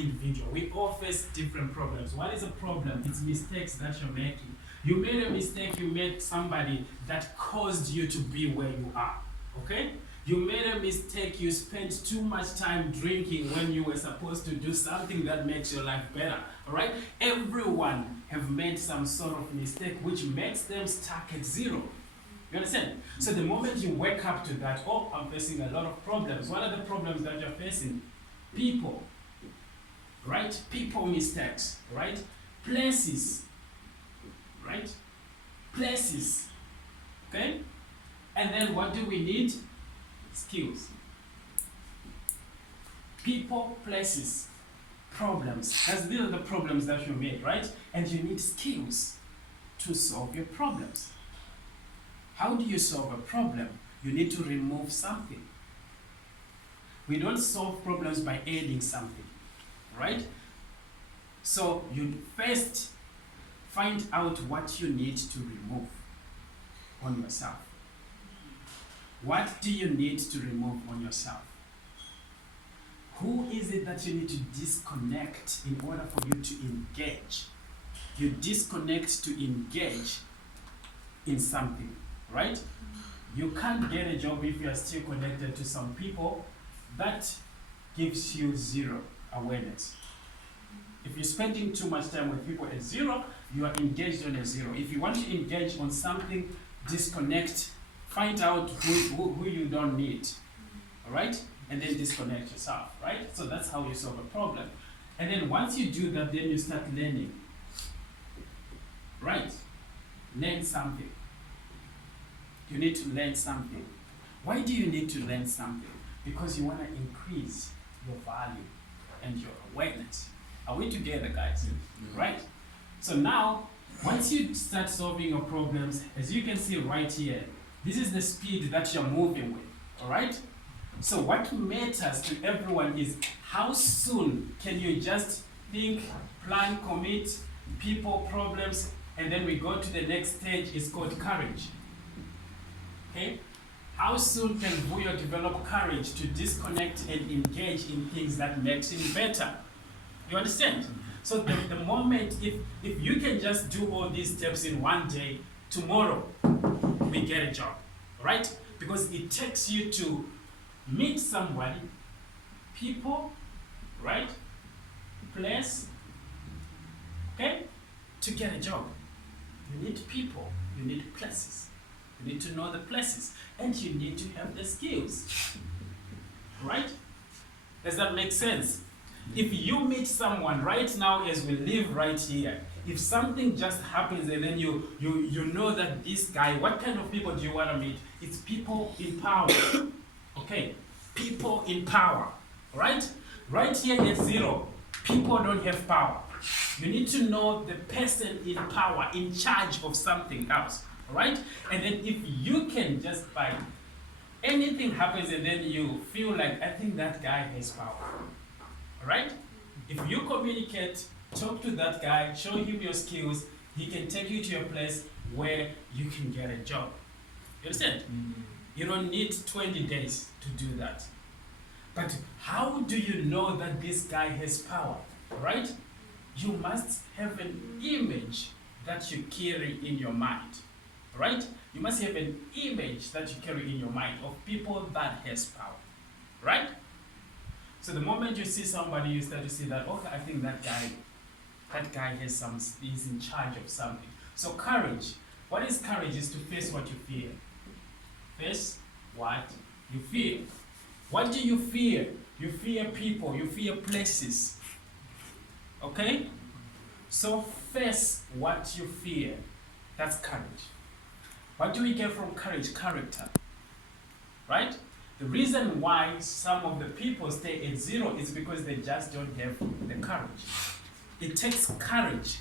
individual. We all face different problems. What is a problem? It's mistakes that you're making. You made a mistake, you made somebody that caused you to be where you are. Okay? You made a mistake, you spent too much time drinking when you were supposed to do something that makes your life better. Alright? Everyone have made some sort of mistake which makes them stuck at zero. You understand? So the moment you wake up to that, oh, I'm facing a lot of problems. What are the problems that you're facing? People. Right? People mistakes. Right? Places. Right? Places. Okay? And then what do we need? Skills. People, places, problems. These are the problems that you made, right? And you need skills to solve your problems. How do you solve a problem? You need to remove something. We don't solve problems by adding something, right? So you first find out what you need to remove on yourself. What do you need to remove on yourself? Who is it that you need to disconnect in order for you to engage? You disconnect to engage in something, right? You can't get a job if you are still connected to some people. That gives you zero awareness. If you're spending too much time with people at zero, you are engaged on a zero. If you want to engage on something, disconnect. Find out who you don't need, all right? And then disconnect yourself, right? So that's how you solve a problem. And then once you do that, then you start learning, right? Learn something. You need to learn something. Why do you need to learn something? Because you want to increase your value and your awareness. Are we together, guys? Mm-hmm. Right? So now, once you start solving your problems, as you can see right here, this is the speed that you're moving with, all right? So what matters to everyone is how soon can you just think, plan, commit, people, problems, and then we go to the next stage, it's called courage. Okay? How soon can Vuyo develop courage to disconnect and engage in things that makes him better? You understand? So the moment, if you can just do all these steps in one day, tomorrow we get a job, right? Because it takes you to meet somebody, people, right? Place, okay? To get a job. You need people, you need places. You need to know the places, and you need to have the skills, right? Does that make sense? If you meet someone right now as we live right here, if something just happens and then you know that this guy, what kind of people do you want to meet? It's people in power, okay? People in power, right? Right here at zero, people don't have power. You need to know the person in power, in charge of something else. Right? And then if you can just by anything happens and then you feel like, I think that guy has power. Right? If you communicate, talk to that guy, show him your skills, he can take you to a place where you can get a job. You understand? Mm-hmm. You don't need 20 days to do that. But how do you know that this guy has power? Right? You must have an image that you carry in your mind. Right? You must have an image that you carry in your mind of people that has power. Right? So the moment you see somebody, you start to see that, okay, I think that guy has he's in charge of something. So courage. What is courage? Is to face what you fear. Face what you fear. What do you fear? You fear people, you fear places. Okay? So face what you fear. That's courage. What do we get from courage? Character. Right? The reason why some of the people stay at zero is because they just don't have the courage. It takes courage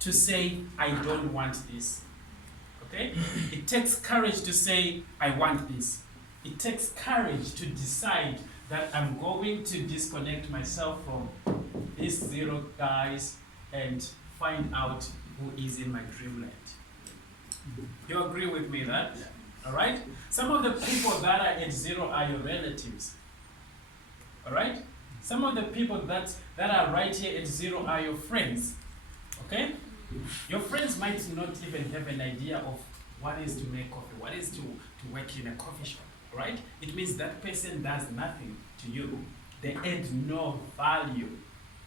to say, I don't want this. Okay? It takes courage to say, I want this. It takes courage to decide that I'm going to disconnect myself from these zero guys and find out who is in my dreamland. You agree with me that? Yeah. All right? Some of the people that are at zero are your relatives. All right? Some of the people that are right here at 0 are your friends. Okay? Your friends might not even have an idea of what is to make coffee, what is to work in a coffee shop, right? It means that person does nothing to you. They add no value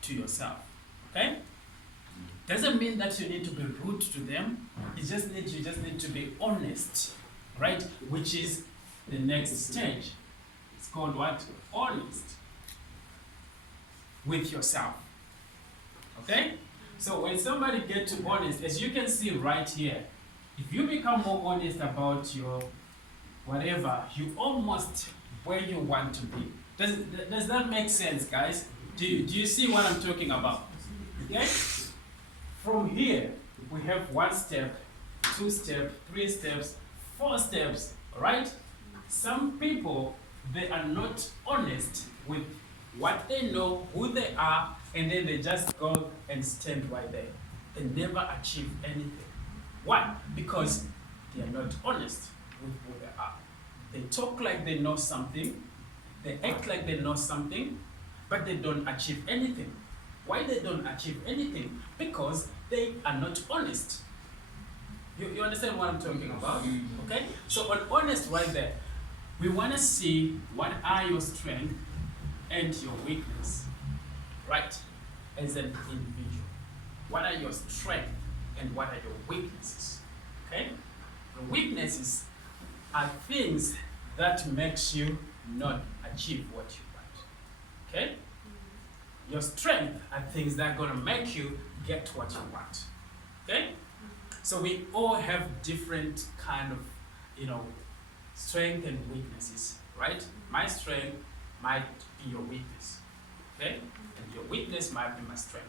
to yourself. Okay? Doesn't mean that you need to be rude to them. You just need to be honest, right? Which is the next stage. It's called what? Honest with yourself. Okay? So when somebody gets to honest, as you can see right here, if you become more honest about your whatever, you almost where you want to be. Does that make sense, guys? Do you see what I'm talking about? Okay? From here, we have 1 step, 2 steps, 3 steps, 4 steps, right? Some people, they are not honest with what they know, who they are, and then they just go and stand right there. They never achieve anything. Why? Because they are not honest with who they are. They talk like they know something, they act like they know something, but they don't achieve anything. Why they don't achieve anything? Because they are not honest. You understand what I'm talking about? Okay? So on honest right there, we want to see what are your strengths and your weakness, right? As an individual. What are your strengths and what are your weaknesses? Okay? The weaknesses are things that makes you not achieve what you want. Okay? Your strength are things that are going to make you get what you want. Okay? So we all have different kind of, strength and weaknesses, right? My strength might be your weakness. Okay? And your weakness might be my strength.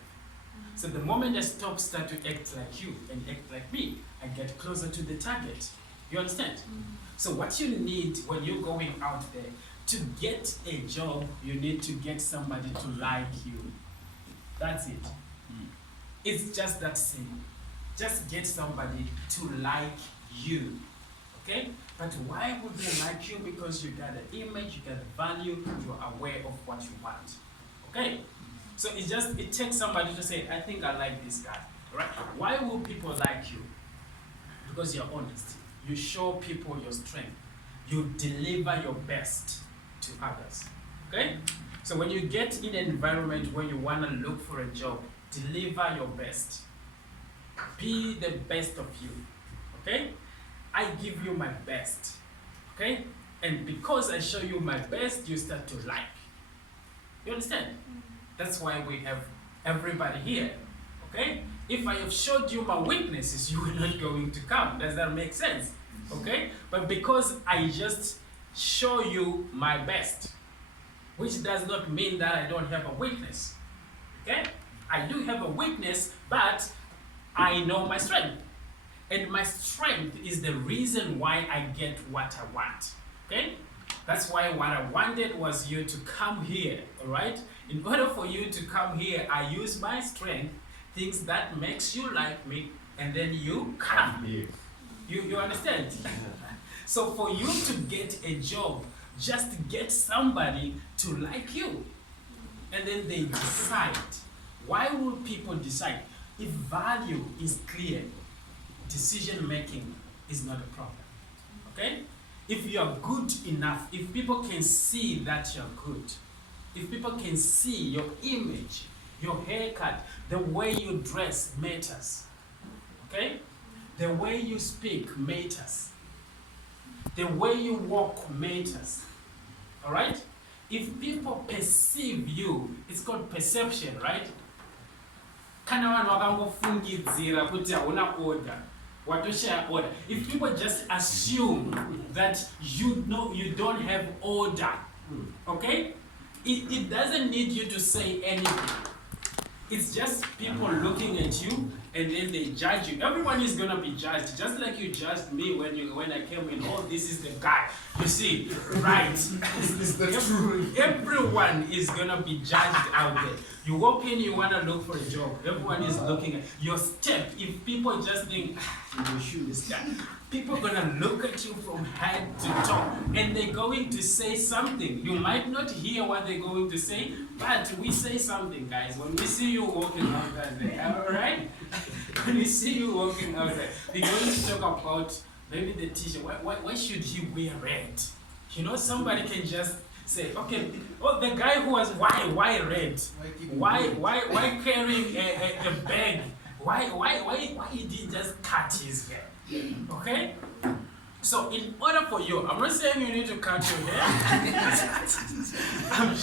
So the moment I start to act like you and act like me, I get closer to the target. You understand? So what you need when you're going out there, to get a job, you need to get somebody to like you. That's it. It's just that simple. Just get somebody to like you. Okay? But why would they like you? Because you got an image, you got a value, you're aware of what you want. Okay? So it takes somebody to say, I think I like this guy. Right? Why will people like you? Because you're honest. You show people your strength. You deliver your best to others. Okay? So when you get in an environment where you want to look for a job, deliver your best. Be the best of you. Okay? I give you my best. Okay? And because I show you my best, you start to like. You understand? That's why we have everybody here. Okay? If I have showed you my weaknesses, you are not going to come. Does that make sense? Okay? But because I just show you my best, which does not mean that I don't have a weakness. Okay? I do have a weakness, but I know my strength. And my strength is the reason why I get what I want. Okay? That's why what I wanted was you to come here, alright? In order for you to come here, I use my strength, things that makes you like me, and then you come here. You understand? So for you to get a job, just get somebody to like you. And then they decide. Why will people decide? If value is clear, decision making is not a problem. Okay? If you are good enough, if people can see that you're good, if people can see your image, your haircut, the way you dress matters. Okay? The way you speak matters. The way you walk matters. Alright? If people perceive you, it's called perception, right? Kana vanhu vakangofungidzira kuti hauna order, watoshaya order. If people just assume that you don't have order, okay? It doesn't need you to say anything. It's just people looking at you and then they judge you. Everyone is gonna be judged, just like you judged me when I came in. Oh, this is the guy. You see, right? Everyone is gonna be judged out there. You walk in, you wanna look for a job. Everyone is looking at your step. If people just think, this guy, people are gonna look at you from head to toe, and they're going to say something. You might not hear what they're going to say, But we say something, guys. When we see you walking out there, alright? When we see you walking out there, we're going to talk about maybe the t-shirt. Why should he wear red? You know, somebody can just say, okay, oh, the guy who was why red? Why carrying a bag? Why he didn't just cut his hair? Okay? So in order for you, I'm not saying you need to cut your hair. I'm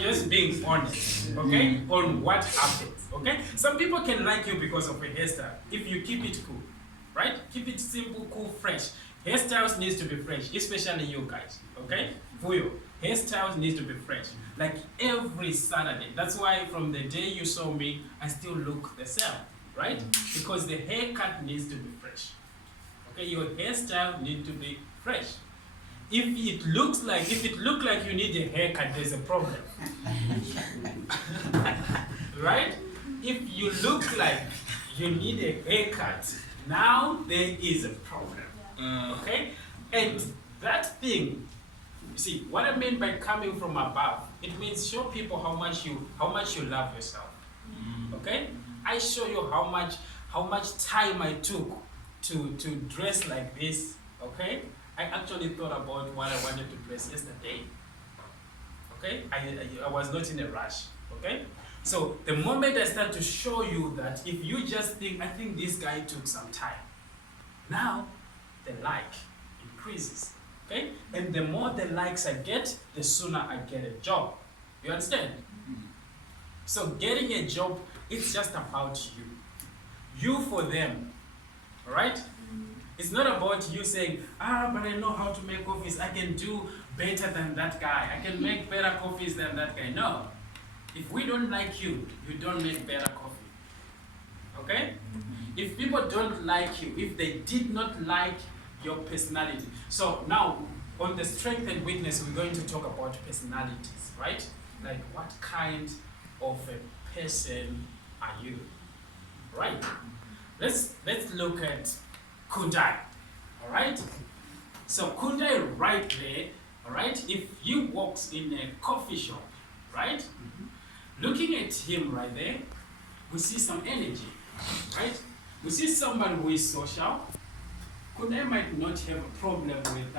just being honest, okay, on what happens, okay? Some people can like you because of a hairstyle, if you keep it cool, right? Keep it simple, cool, fresh. Hairstyles needs to be fresh, especially you guys, okay? For you, hairstyles needs to be fresh, like every Saturday. That's why from the day you saw me, I still look the same, right? Because the haircut needs to be fresh. Okay, your hairstyle needs to be fresh. If it looks like you need a haircut, there's a problem. Right? If you look like you need a haircut, now there is a problem. Okay? And that thing, you see, what I mean by coming from above, it means show people how much you love yourself. Okay? I show you how much time I took to dress like this, okay? I actually thought about what I wanted to dress yesterday, okay? I was not in a rush, okay? So the moment I start to show you that if you just think, I think this guy took some time, now the like increases, okay? And the more the likes I get, the sooner I get a job. You understand? So getting a job, it's just about you. You for them. Right? It's not about you saying, but I know how to make coffees. I can do better than that guy. I can make better coffees than that guy. No. If we don't like you, you don't make better coffee. Okay? If people don't like you, if they did not like your personality. So now, on the strength and weakness, we're going to talk about personalities, right? Like what kind of a person are you? Right? Let's look at Kundai, all right? So Kundai right there, all right? If he walks in a coffee shop, right? Looking at him right there, we see some energy, right? We see someone who is social. Kundai might not have a problem with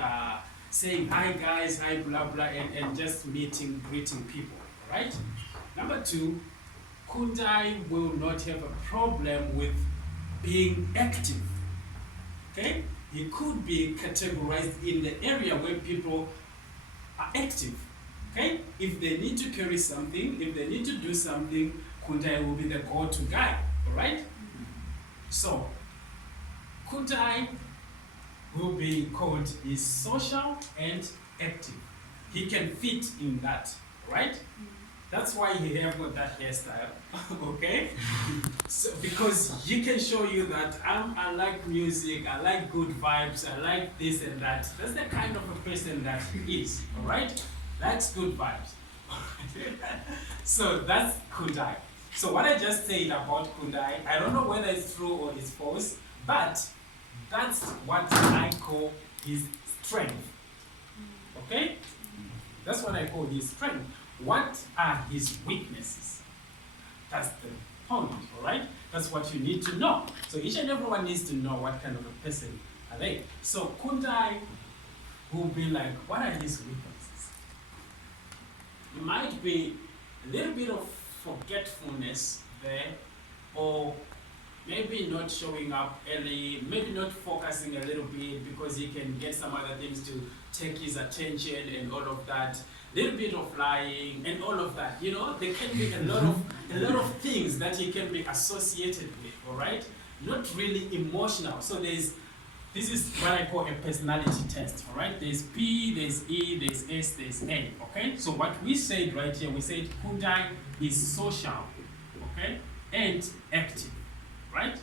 saying hi guys, hi blah blah, and just greeting people, right? Number two, Kundai will not have a problem with being active, okay? He could be categorized in the area where people are active, okay? If they need to carry something, if they need to do something, Kundai will be the go-to guy, all right? So, Kundai will be called is social and active. He can fit in that, right? That's why he have got that hairstyle, okay? So because he can show you that I like music, I like good vibes, I like this and that. That's the kind of a person that he is, all right? Likes good vibes. So that's Kundai. So what I just said about Kundai, I don't know whether it's true or it's false, but that's what I call his strength, okay? That's what I call his strength. What are his weaknesses? That's the point, all right? That's what you need to know. So each and everyone needs to know what kind of a person are they. So Kundai will be like, what are his weaknesses? It might be a little bit of forgetfulness there, or maybe not showing up early, maybe not focusing a little bit because he can get some other things to take his attention and all of that. Little bit of lying and all of that, you know, there can be a lot of things that he can be associated with, all right? Not really emotional. So this is what I call a personality test, all right? There's P, there's E, there's S, there's A, okay? So what we said right here, we said Kundai is social, okay, and active, right?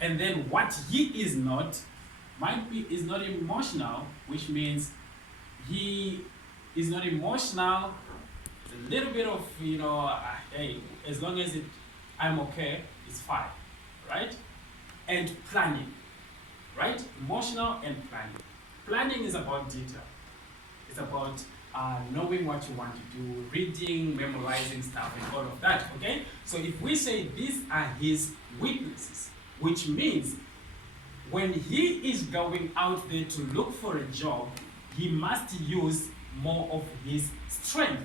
And then what he is not, is not emotional, which means he is not emotional. A little bit of, you know, hey, as long as I'm okay, it's fine, right? And planning, right? Emotional and planning. Planning is about detail. It's about knowing what you want to do, reading, memorizing stuff, and all of that, okay? So if we say these are his weaknesses, which means when he is going out there to look for a job, he must use more of his strength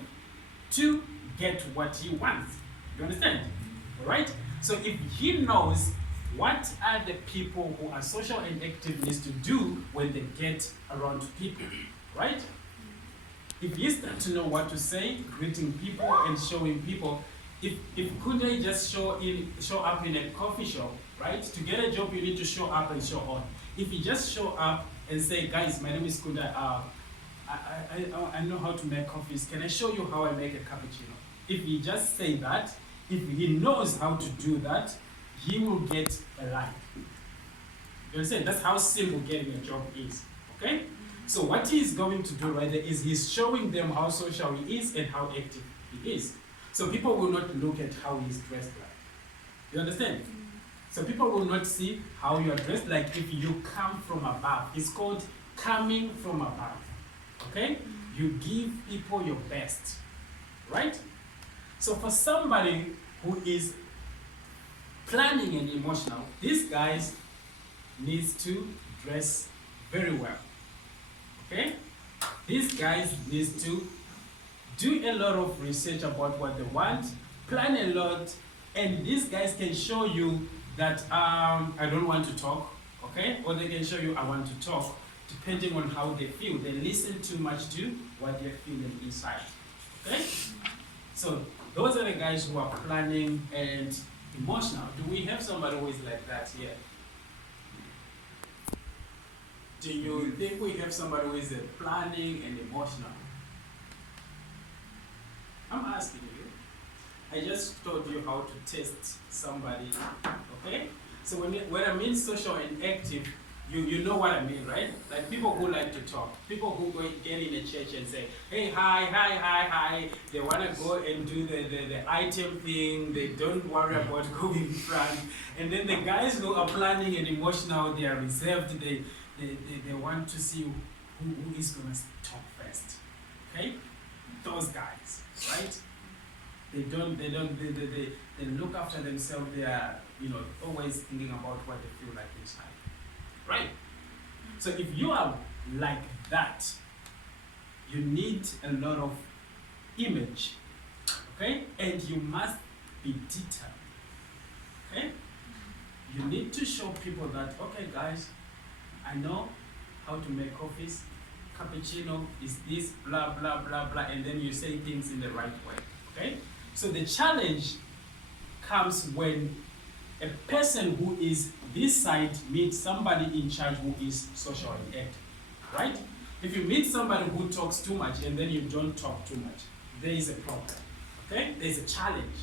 to get what he wants. You understand? All right? So if he knows what are the people who are social and active needs to do when they get around people, right? If you start to know what to say, greeting people and showing people, if Kunde just show up in a coffee shop, right? To get a job, you need to show up and show on. If you just show up and say, guys, my name is Kunde, I know how to make coffees. Can I show you how I make a cappuccino? If you just say that, if he knows how to do that, he will get a line. You understand? That's how simple getting a job is. Okay? So what he's going to do right there is he's showing them how social he is and how active he is. So people will not look at how he's dressed like. You understand? So people will not see how you are dressed like if you come from above. It's called coming from above. Okay? You give people your best. Right? So for somebody who is planning and emotional, these guys needs to dress very well. Okay? These guys needs to do a lot of research about what they want, plan a lot, and these guys can show you that I don't want to talk, okay? Or they can show you I want to talk, depending on how they feel. They listen too much to what they're feeling inside, okay? So those are the guys who are planning and emotional. Do we have somebody who is like that here? Do you think we have somebody who is planning and emotional? I'm asking you. I just told you how to test somebody, okay? So when I mean social and active, you know what I mean, right? Like people who like to talk, people who get in a church and say, hey, hi. They want to go and do the item thing. They don't worry about going in front. And then the guys who are planning and emotional, they are reserved. They want to see who is going to talk first, okay? Those guys, right? They look after themselves. They are, always thinking about what they feel like inside. Right? So if you are like that, you need a lot of image, okay? And you must be detailed, okay? You need to show people that, okay guys, I know how to make coffees, cappuccino is this, blah, blah, blah, blah, and then you say things in the right way, okay? So the challenge comes when a person who is this side meets somebody in charge who is social and active, right? If you meet somebody who talks too much and then you don't talk too much, there is a problem, okay? There's a challenge.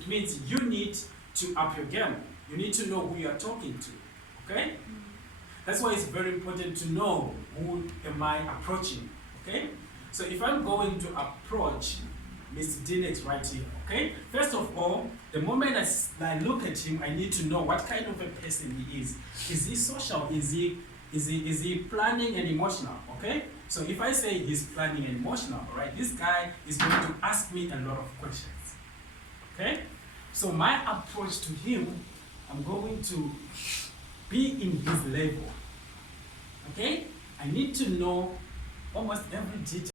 It means you need to up your game. You need to know who you are talking to, okay? That's why it's very important to know who am I approaching, okay? So if I'm going to approach Mr. Dinex right here, okay? First of all, the moment I look at him, I need to know what kind of a person he is. Is he social? Is he planning and emotional, okay? So if I say he's planning and emotional, right, this guy is going to ask me a lot of questions, okay? So my approach to him, I'm going to be in his level, okay? I need to know almost every detail